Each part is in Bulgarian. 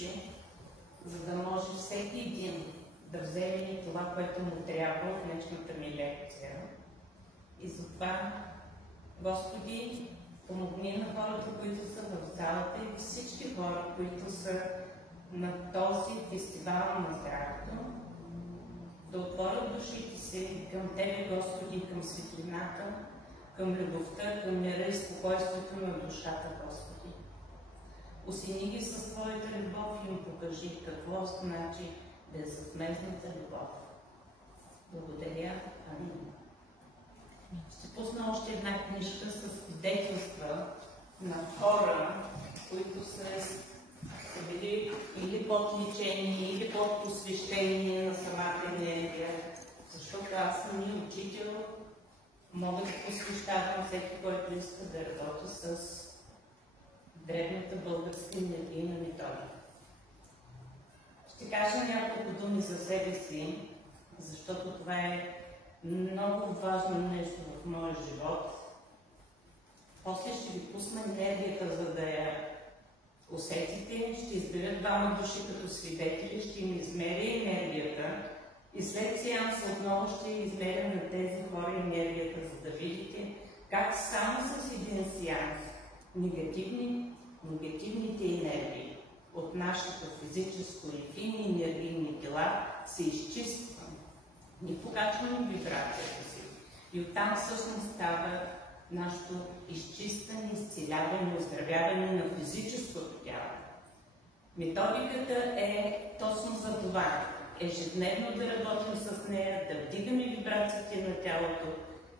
души, за да може всеки един да вземе това, което му трябва от днешната ми лекция. И затова, Господи, помогни на хората, които са в залата и всички хора, които са на този фестивал на здравето, да отворят душите си към Тебе, Господи, към светлината, към любовта, към мира и спокойствието на душата, Господи. Осени ги със Твоята любов и им покажи какво значи безвъзмездната любов. Благодаря. Амин. Ще пусна още една книжка с свидетелства на хора, които са били или под лечение, или под посвещение на самата енергия. Защото аз съм и учител, мога да посвещавам всеки, който иска да работи с древната българска енергийна методика. Ще кажа няколко думи за себе си, защото това е много важно нещо в моя живот. После ще ви пусна енергията, за да я усетите. Ще изберя двама души като свидетели, ще им измеря енергията и след сеанса отново ще измеря на тези хора енергията, за да видите как само с един сеанс негативните енергии от нашето физическо и финни енергийни тела се изчистват. Ние покачваме вибрацията си и оттам всъщност става нашето изчистване, изцеляване, оздравяване на физическото тяло. Методиката е точно за това. Ежедневно да работим с нея, да вдигаме вибрациите на тялото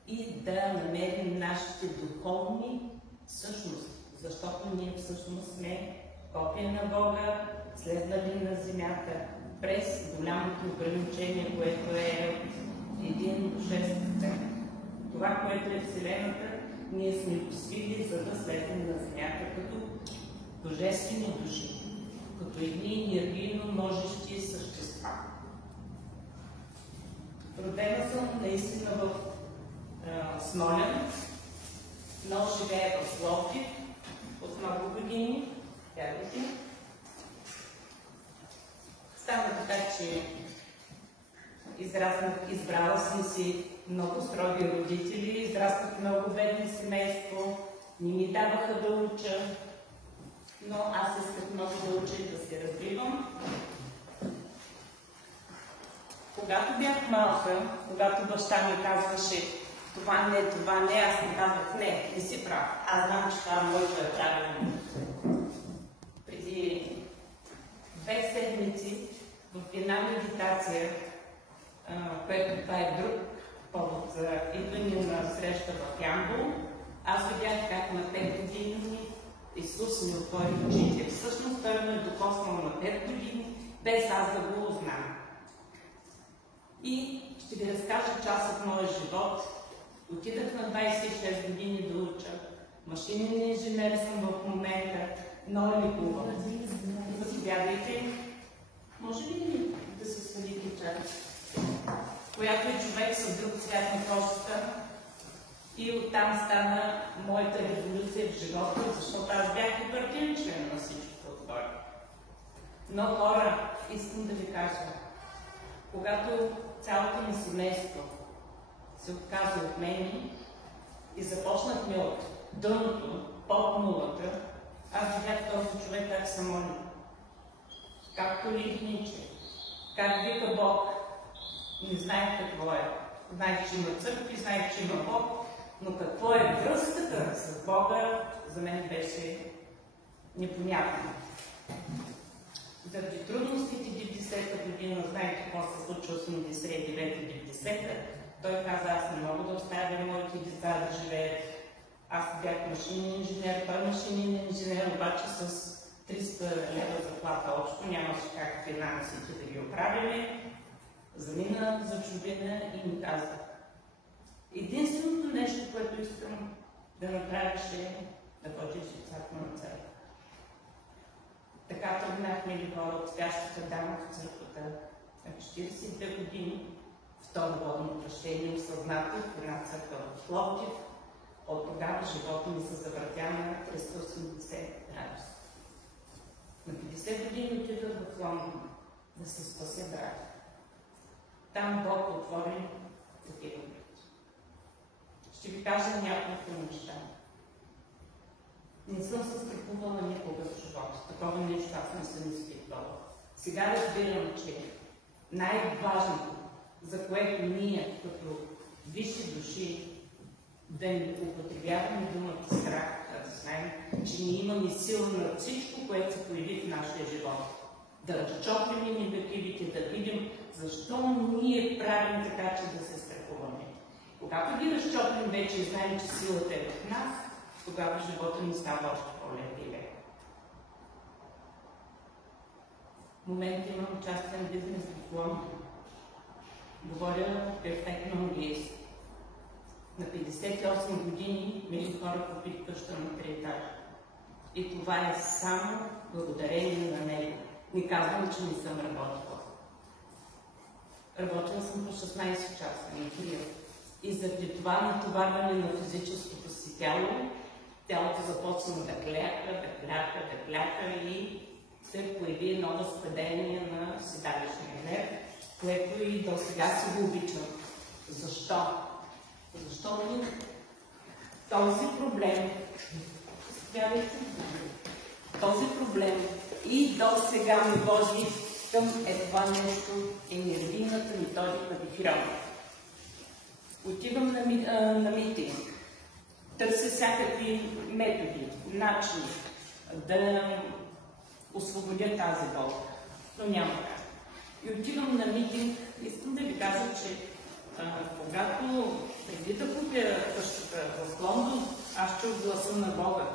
и да намерим нашите духовни същности, защото ние всъщност сме копия на Бога, следвали на земята през голямото ограничение, което е 1 до 6. Това, което е Вселената, ние сме посвили, за да слезем на земята като божествени души, като едни енергийно можещи същества. Родена съм наистина в Смолян, но живея в Пловдив от много години. Стана така, че избрала съм си много строги родители, израснах в много бедно семейство, не ми даваха да уча, но аз исках много да уча и да се развивам. Когато бях малка, когато баща ми казваше това не, аз ми казвах не си прав. Аз знам, че това моето е правилно. Преди 2 седмици в една медитация, което това е друг повод за идване на среща в Ямбол, аз видях как на 5 години Исус ми отвори очите. Всъщност той ме е докоснал на 5 години, без аз да го узнам. И ще ви разкажа част от моя живот. Отидах на 26 години да уча. Машинен инженер съм в момента, но лекувам. Заповядайте. Може ли да се свалите чак? Която е човек с друг цвят на кожата. И оттам стана моята революция в живота, защото аз бях оперативен член на всичко това. Но хора, искам да ви кажа, когато цялото ми семейство се отказа от мен и започнахме от дъното, под нулата, аз видях този човек как се моли. Как колихниче, как вика Бог. Не знаех какво е. Знаех, че има църкви, знаех, че има Бог, но какво е връзката с Бога, за мен беше непонятно. Заради трудностите 90-та година, знаех какво се случва 89-90-та, той каза, аз не мога да оставя моите деца да живеят. Аз бях машинен инженер, той машинен инженер, обаче с 300 лева заплата общо, нямаше как финансите да ги оправиме. Замина за чужбина и ми каза, единственото нещо, което искам да направя, ще да ходиш децата на църква. Така тръгнахме ли хора от спящата дама в църквата на 42 години, второ водно кръщение осъзнато в една църква в Пловдив. От тогава живота ми се завъртя на 380 градуса. На 50 години отидох в Лондон да се спася брат. Там Бог отвори такива врати. Ще ви кажа няколко неща. Не съм се страхувала никога в живота. Такова нещо аз не съм изпитвала. Сега разбирам, че най-важното, за което ние, като висши души, да не употребяваме думата страх, да знаем, че ние имаме сила на всичко, което се появи в нашия живот. Да разчоплим негативите, да видим защо ние правим така, че да се страхуваме. Когато ги разчоплим вече и знаем, че силата е в нас, тогава живота ни става още по-лек и лек. В момента имам частен бизнес диплом. Говоря перфектно английски. На 58 години мили хора купих къща на 3 етажа. И това е само благодарение на него. Не казвам, че не съм работила. Работила съм по 16 часа, не крия. И заради това натоварване на физическото си тяло, тялото започна да кляка и се появи едно възпадение на седалищния нерв, което и до сега си го обичам. Защо? Защото този проблем и до сега ме води към това нещо, енергийната методика Дихирон. Отивам на митинг, търся всякакви методи, начини да освободя тази болка, но няма как. И отивам на митинг, искам да ви кажа, че когато преди да купя къщата в Лондон, аз чух гласа на Бога.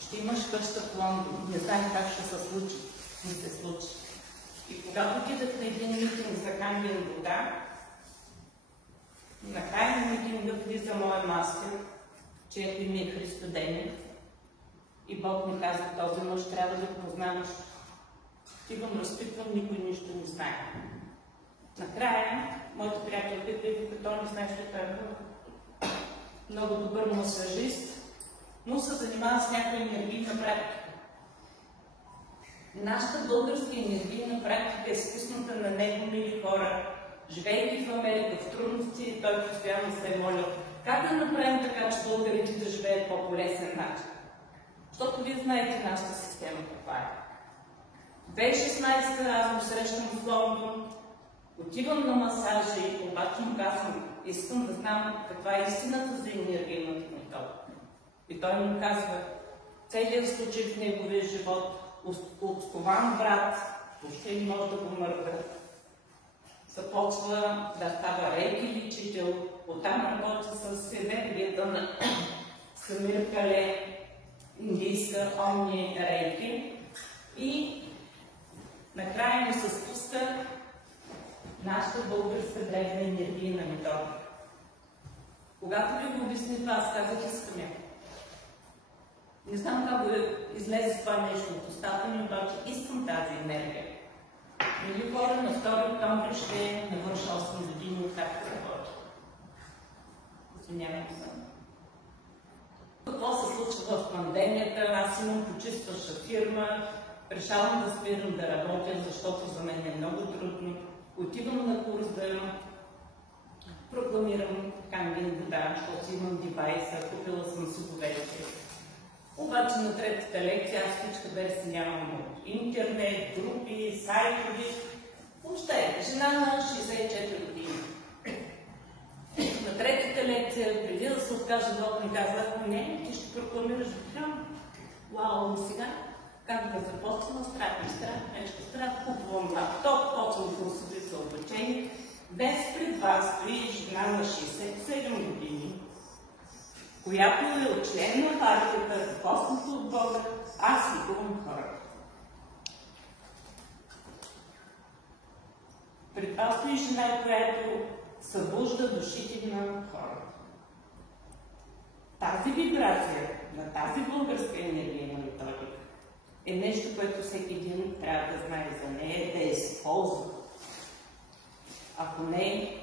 Ще имаш къща в Лондон, не знаех как ще се случи, не се случи. И когато отидах на един митинг за Кангин вода, на края на митинга влиза моя мастер, чието име е Христо Денев, и Бог ми каза, този мъж трябва да го познаваш. Отивам, разпитвам, никой нищо не знае. Накрая, моята приятелка и като не знае, че е много добър масажист, но се занимава с някаква енергийна практика. Нашата българска енергийна практика е спусната на него, мили хора. Живейки в Америка, в трудности, той постоянно се е молил как да направим така, че българите да живеят по полезен начин. Защото вие знаете нашата система каква е. 2016 аз го срещам в Лондон, отивам на масажи, обаче му казвам, искам да знам каква е истината за енергийната метода. И той му казва, целият случай в неговия живот, откован брат, въобще не може да го мърда. Започва да става рейки лечител, оттам работи с енергията на Самир Кале, индийска омни рейки и накрая ми се спуска нашата българска древна енергийна методика. Когато ви го обясни това, аз казах, искам я. Не знам как го излезе това нещо от устата ми, обаче искам тази енергия. Мили хора, на 2 октомври ще навърша 8 години от както работя. Извинявам се. Какво се случва в пандемията? Аз имам почистваща фирма, решавам да спирам да работя, защото за мен е много трудно. Отивам на курс да прокламирам Кангин вода, защото имам девайса, купила съм си го вече. Обаче на 3-та лекция аз всичка версия нямам от интернет, групи, сайтови. Въобще, жена на 64 години. На 3-та лекция, преди да се откажа, Бог ми каза, ако не, ти ще прокламираш Дихирон. Вау, но сега, как да започна, страх, купувам лаптоп, почвам курсови за обучение. Без пред вас стои жена на 67 години, която е член на партията, ръководството от Бога, аз ликувам хората. Пред вас стои жена, която събужда душите на хората. Тази вибрация на тази българска енергийна методика е нещо, което всеки един трябва да знае за нея, да я използва. Ако не,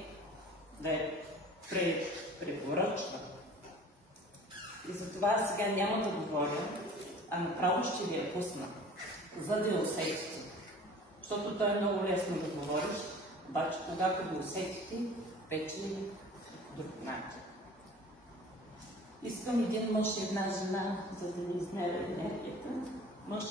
да я препоръчва. И затова сега няма да говоря, а направо ще ви я пусна. за да я усетите. Защото то е много лесно да говориш, обаче когато го усетите, вече е друг начин. Искам един мъж и една жена, за да ни измеря енергията. Мъж.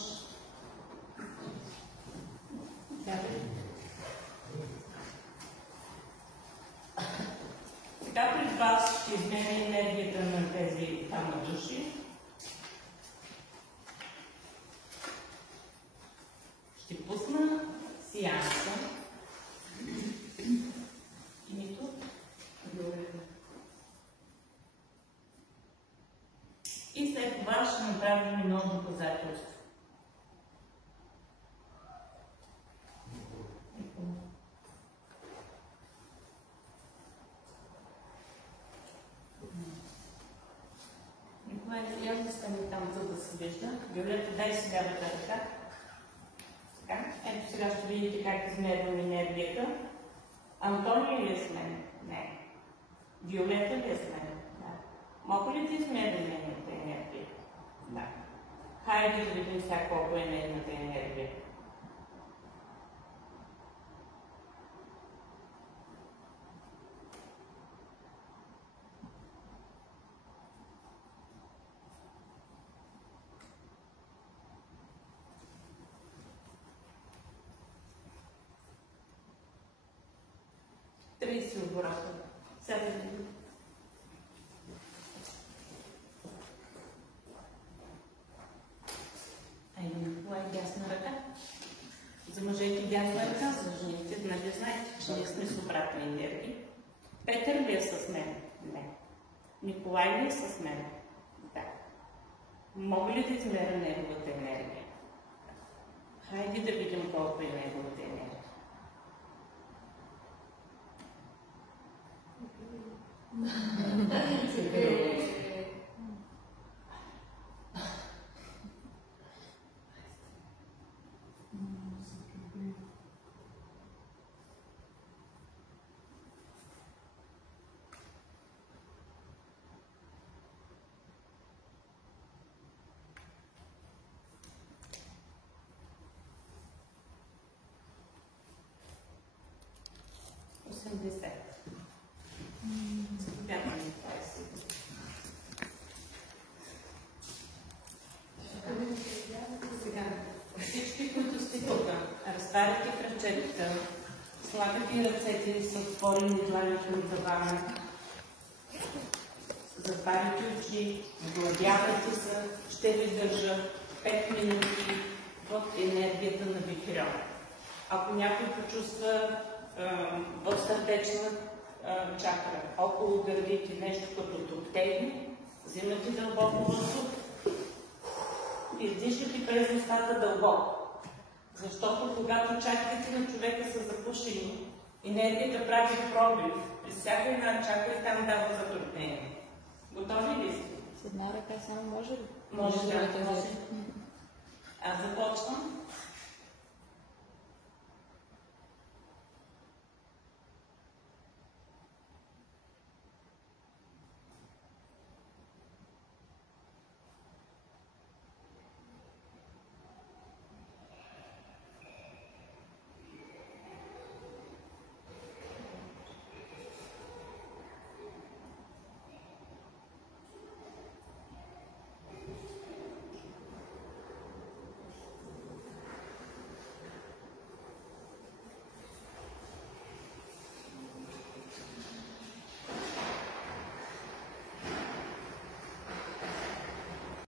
Сега пред вас ще измеря енергията на тези двама души. Ще пусна сеанса. Името? И след това ще направим едно доказателство. Николай, я да стане там, за да се вижда. Виолета, дай си лявата ръка. Така. Ето сега ще видите как измервам енергията. Антония ли е с мен? Не. Виолета ли е с мен? Да. Мога ли да измерим нейната енергия? Да. Хайде да видим сега колко е нейната енергия. Тридесет оборота. Седем. Това е дясна ръка. За мъжете дясна ръка, за жените, нали знаете, че ние сме с обратна енергия. Петър ли е с мен? Не. Николай ли е с мен? Да. Мога ли да измеря неговата енергия? Хайде да видим колко е неговата енергия. Всички, които сте тук, разтаряте кръчетата, слагате ръцете с отворени длани към тавана, затваряте очи, вгладявате се, ще ви държа 5 минути в енергията на вихря. Ако някой почувства в сърдечна чакра, около гърдите нещо като топтейни, взимате дълбоко въздух, издишате през устата дълбоко. Защото когато чакрате на човека са запушени, енергията прави пробив. През всяка една чакра там дава затруднение. Готови ли сте? С една ръка само може ли? Може да. Аз започвам.